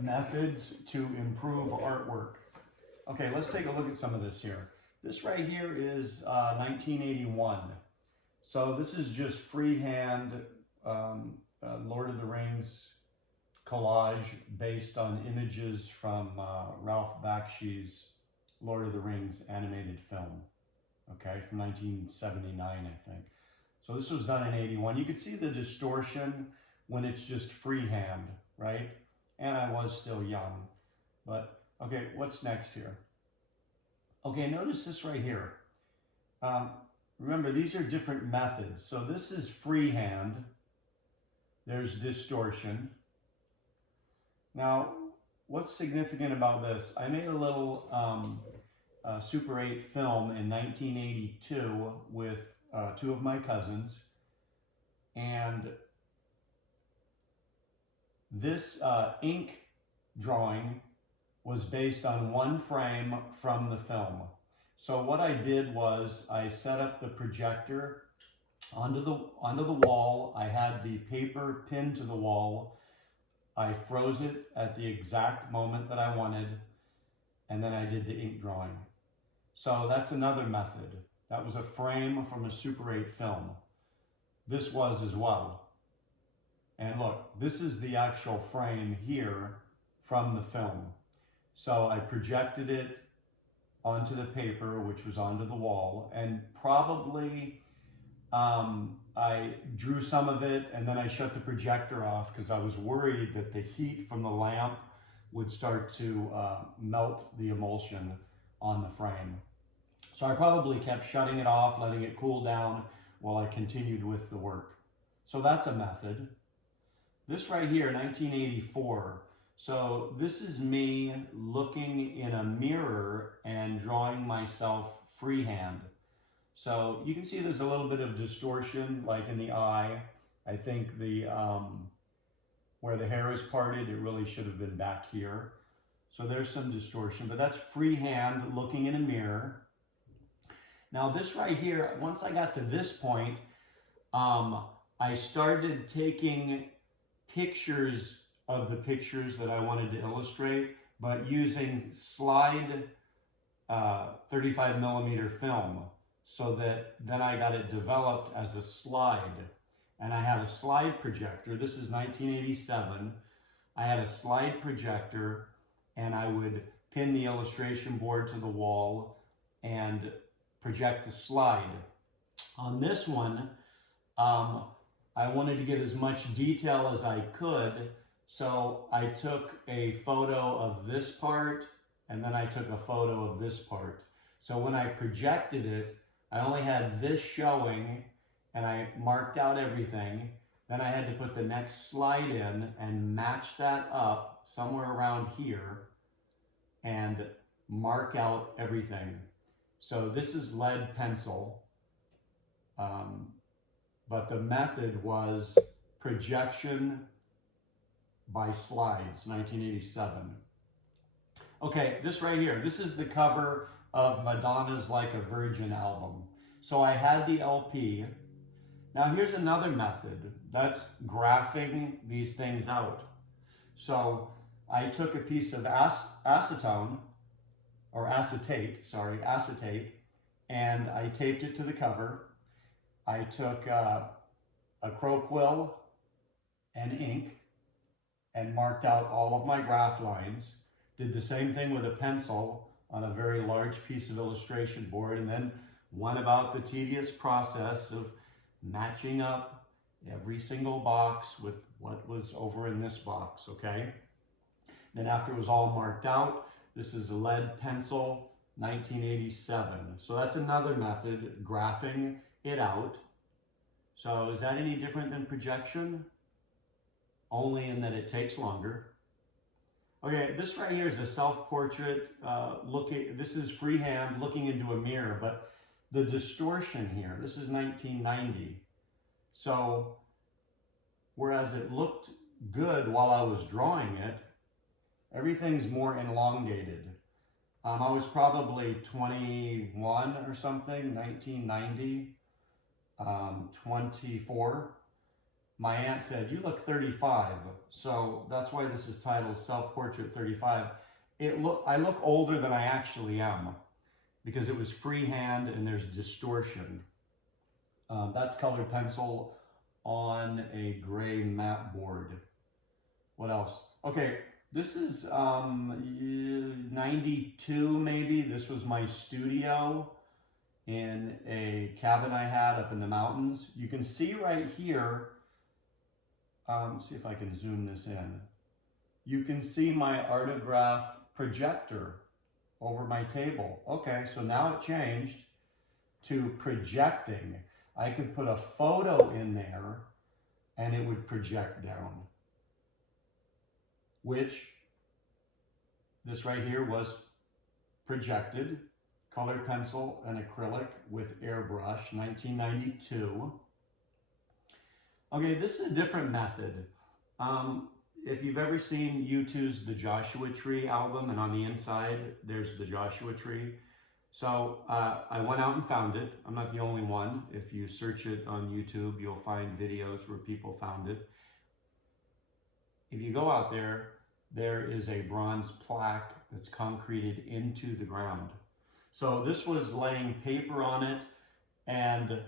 methods to improve artwork. Okay, let's take a look at some of this here. This right here is 1981. So this is just freehand Lord of the Rings collage based on images from Ralph Bakshi's Lord of the Rings animated film, okay, from 1979, I think. So this was done in 81. You could see the distortion when it's just freehand, right? And I was still young. But, okay, what's next here? Okay, notice this right here. Remember, these are different methods. So this is freehand. There's distortion. Now, what's significant about this? I made a little Super 8 film in 1982 with two of my cousins. And this ink drawing was based on one frame from the film. So what I did was I set up the projector onto the wall. I had the paper pinned to the wall. I froze it at the exact moment that I wanted, and then I did the ink drawing. So that's another method. That was a frame from a Super 8 film. This was as well. And look, this is the actual frame here from the film. So I projected it onto the paper, which was onto the wall, and probably I drew some of it and then I shut the projector off because I was worried that the heat from the lamp would start to melt the emulsion on the frame. So I probably kept shutting it off, letting it cool down while I continued with the work. So that's a method. This right here, 1984. So this is me looking in a mirror and drawing myself freehand. So you can see there's a little bit of distortion, like in the eye. I think the where the hair is parted, it really should have been back here. So there's some distortion, but that's freehand looking in a mirror. Now this right here, once I got to this point, I started taking pictures of the pictures that I wanted to illustrate, but using slide 35mm film, so that then I got it developed as a slide. And I had a slide projector. This is 1987. I had a slide projector, and I would pin the illustration board to the wall and project the slide. On this one, I wanted to get as much detail as I could, so I took a photo of this part, and then I took a photo of this part. So when I projected it, I only had this showing, and I marked out everything. Then I had to put the next slide in and match that up somewhere around here and mark out everything. So this is lead pencil, but the method was projection by slides, 1987. Okay, this right here, this is the cover of Madonna's Like a Virgin album. So I had the LP. Now here's another method. That's graphing these things out. So I took a piece of acetate, and I taped it to the cover. I took a crow quill and ink and marked out all of my graph lines. Did the same thing with a pencil on a very large piece of illustration board, and then went about the tedious process of matching up every single box with what was over in this box, okay? Then after it was all marked out, this is a lead pencil, 1987. So that's another method, graphing it out. So is that any different than projection? Only in that it takes longer. Okay, this right here is a self-portrait this is freehand looking into a mirror, but the distortion here, this is 1990. So whereas it looked good while I was drawing it, everything's more elongated. I was probably 21 or something, 1990, 24. my aunt said, "You look 35." So that's why this is titled Self-Portrait 35. I look older than I actually am because it was freehand and there's distortion. That's colored pencil on a gray mat board. What else? Okay, this is 92 maybe. This was my studio in a cabin I had up in the mountains. You can see right here, see if I can zoom this in. You can see my Artograph projector over my table. Okay, so now it changed to projecting. I could put a photo in there and it would project down, which this right here was projected, colored pencil and acrylic with airbrush, 1992. Okay, this is a different method. If you've ever seen U2's The Joshua Tree album, and on the inside, there's the Joshua Tree. So I went out and found it. I'm not the only one. If you search it on YouTube, you'll find videos where people found it. If you go out there, there is a bronze plaque that's concreted into the ground. So this was laying paper on it and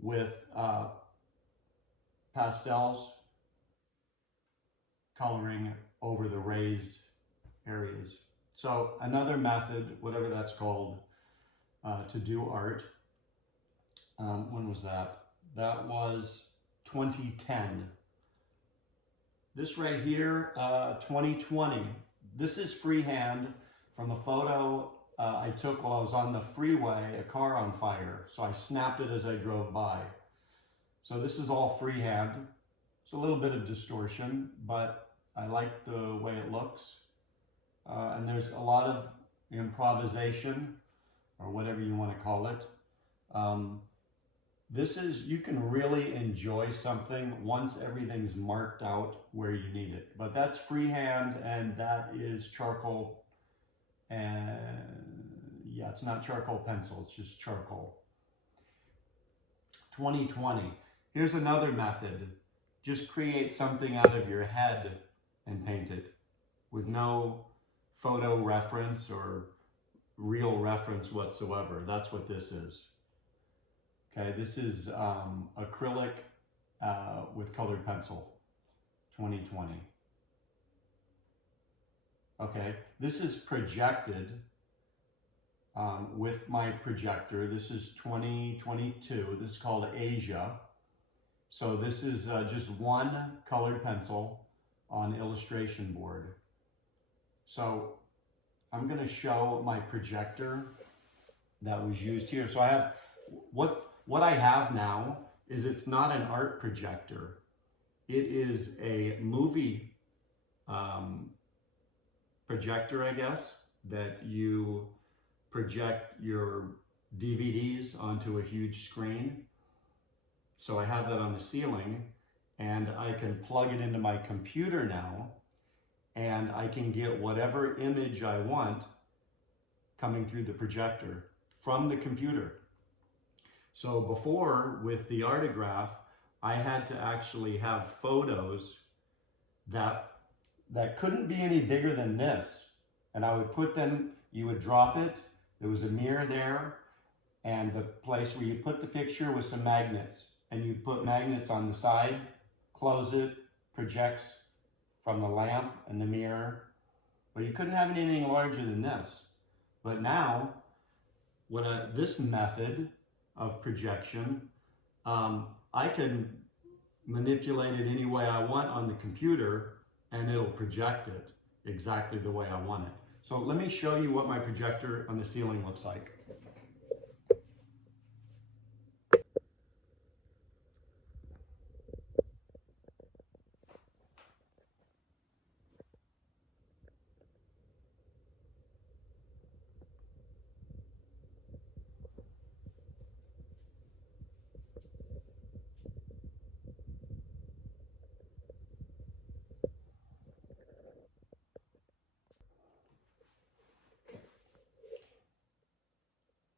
with pastels coloring over the raised areas. So another method, whatever that's called, to do art. When was that? That was 2010. This right here, 2020. This is freehand from a photo I took while I was on the freeway, a car on fire. So I snapped it as I drove by. So this is all freehand. It's a little bit of distortion, but I like the way it looks. And there's a lot of improvisation, or whatever you want to call it. You can really enjoy something once everything's marked out where you need it. But that's freehand, and that is charcoal. And yeah, it's not charcoal pencil, it's just charcoal. 2020. Here's another method. Just create something out of your head and paint it with no photo reference or real reference whatsoever. That's what this is. Okay, this is acrylic with colored pencil, 2020. Okay, this is projected with my projector. This is 2022. This is called Asia. So this is just one colored pencil on illustration board. So I'm going to show my projector that was used here. So I have, what I have now is it's not an art projector. It is a movie projector, I guess, that you project your DVDs onto a huge screen. So I have that on the ceiling, and I can plug it into my computer now, and I can get whatever image I want coming through the projector from the computer. So before, with the Artograph, I had to actually have photos that couldn't be any bigger than this. And I would put them, you would drop it, there was a mirror there, and the place where you put the picture was some magnets. And you'd put magnets on the side, close it, projects from the lamp and the mirror. But you couldn't have anything larger than this. But now, this method of projection, I can manipulate it any way I want on the computer, and it'll project it exactly the way I want it. So let me show you what my projector on the ceiling looks like.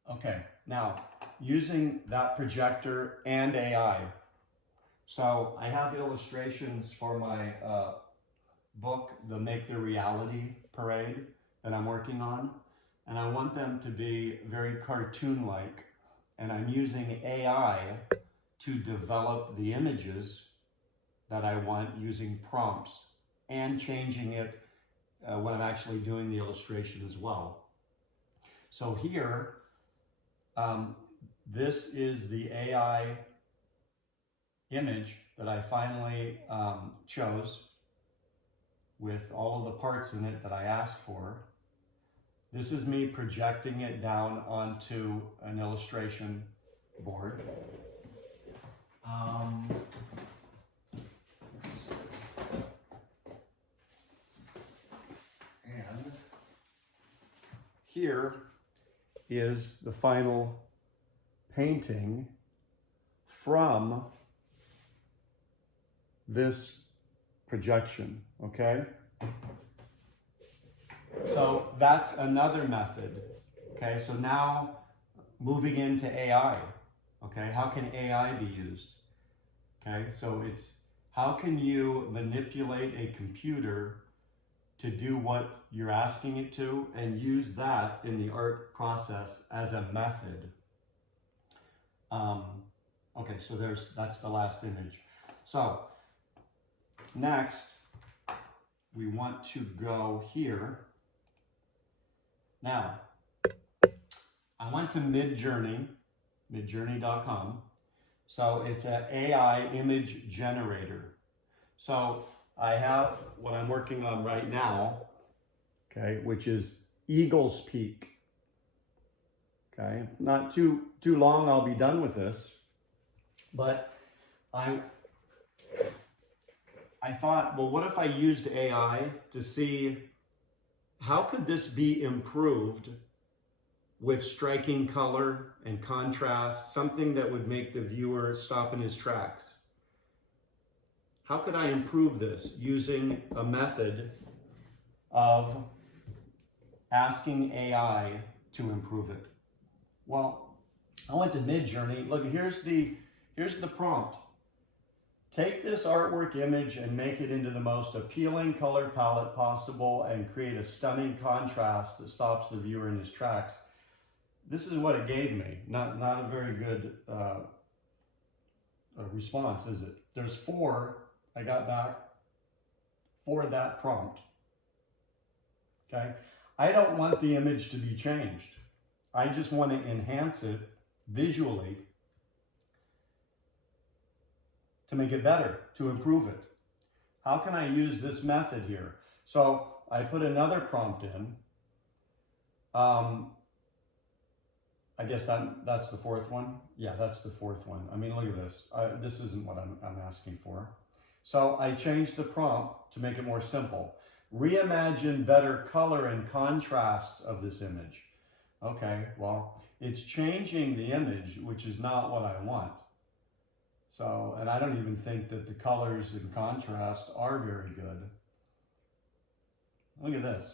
Okay, now using that projector and AI, So I have illustrations for my book, the Make the Reality Parade, that I'm working on. And I want them to be very cartoon-like. And I'm using AI to develop the images that I want using prompts and changing it when I'm actually doing the illustration as well. So here, this is the AI image that I finally chose with all of the parts in it that I asked for. This is me projecting it down onto an illustration board. And here is the final painting from this projection, okay? So that's another method, okay? So now moving into AI, okay? How can AI be used? Okay, so it's how can you manipulate a computer to do what you're asking it to and use that in the art process as a method. Okay, so that's the last image. So next, we want to go here. Now, I went to midjourney.com. So it's an AI image generator. So I have what I'm working on right now, okay, which is Eagle's Peak. Okay, not too long, I'll be done with this. But I thought, well, what if I used AI to see how could this be improved with striking color and contrast, something that would make the viewer stop in his tracks. How could I improve this using a method of asking AI to improve it? Well, I went to Midjourney. Look, here's the prompt. Take this artwork image and make it into the most appealing color palette possible and create a stunning contrast that stops the viewer in his tracks. This is what it gave me. Not a very good response, is it? There's 4 I got back for that prompt. Okay, I don't want the image to be changed. I just want to enhance it visually to make it better, to improve it. How can I use this method here? So I put another prompt in. I guess that's the 4th one. Yeah, that's the 4th one. I mean, look at this. This isn't what I'm asking for. So I changed the prompt to make it more simple. Reimagine better color and contrast of this image. Okay, well, it's changing the image, which is not what I want. So, and I don't even think that the colors and contrast are very good. Look at this.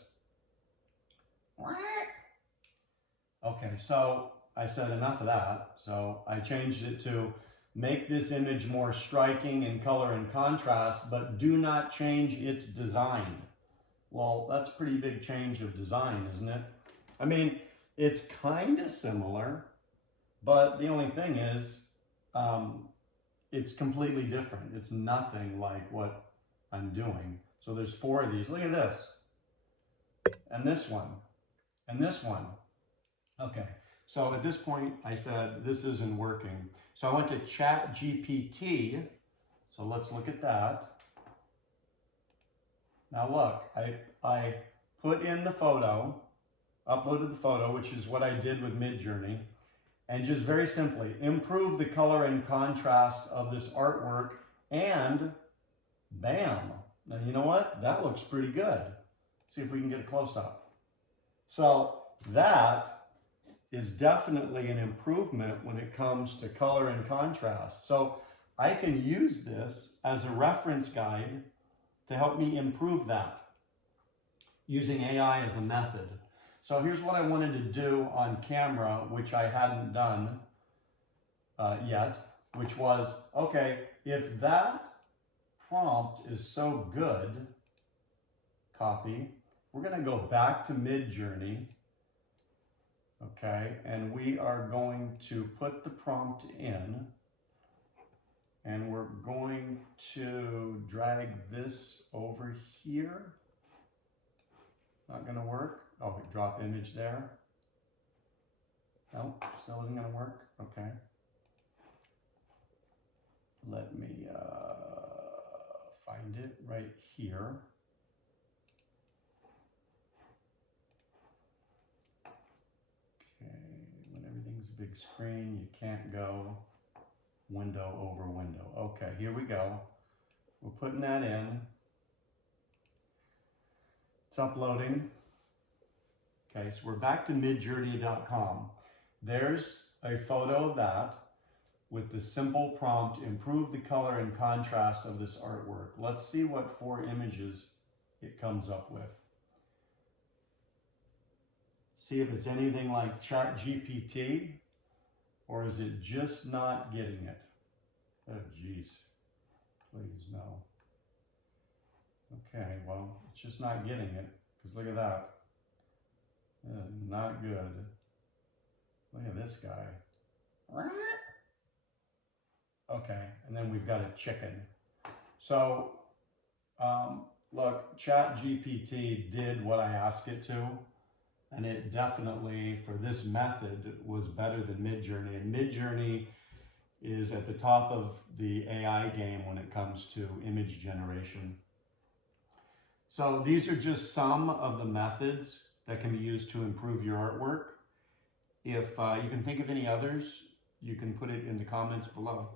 Okay, so I said enough of that. So I changed it to make this image more striking in color and contrast, but do not change its design. Well, that's a pretty big change of design, isn't it? I mean, it's kind of similar, but the only thing is, it's completely different. It's nothing like what I'm doing. So there's 4 of these. Look at this. And this one. And this one. Okay. So at this point, I said, this isn't working. So I went to ChatGPT. So let's look at that. Now look, I put in the photo, uploaded the photo, which is what I did with Midjourney. And just very simply, improve the color and contrast of this artwork, and bam. Now, you know what? That looks pretty good. Let's see if we can get a close-up. So that is definitely an improvement when it comes to color and contrast. So I can use this as a reference guide to help me improve that using AI as a method. So here's what I wanted to do on camera, which I hadn't done yet. which was, okay, if that prompt is so good, copy, we're going to go back to Midjourney, okay, and we are going to put the prompt in, and we're going to drag this over here. Not going to work. Oh, drop image there. No, still isn't going to work. Okay. Let me find it right here. Okay, when everything's a big screen, you can't go window over window. Okay, here we go. We're putting that in. It's uploading. Okay, so we're back to midjourney.com. There's a photo of that with the simple prompt, improve the color and contrast of this artwork. Let's see what 4 images it comes up with. See if it's anything like ChatGPT, or is it just not getting it? Oh, geez. Please, no. Okay, well, it's just not getting it, because look at that. Not good. Look at this guy. Okay, and then we've got a chicken. So, look, ChatGPT did what I asked it to, and it definitely, for this method, was better than Midjourney. And Midjourney is at the top of the AI game when it comes to image generation. So these are just some of the methods that can be used to improve your artwork. If you can think of any others, you can put it in the comments below.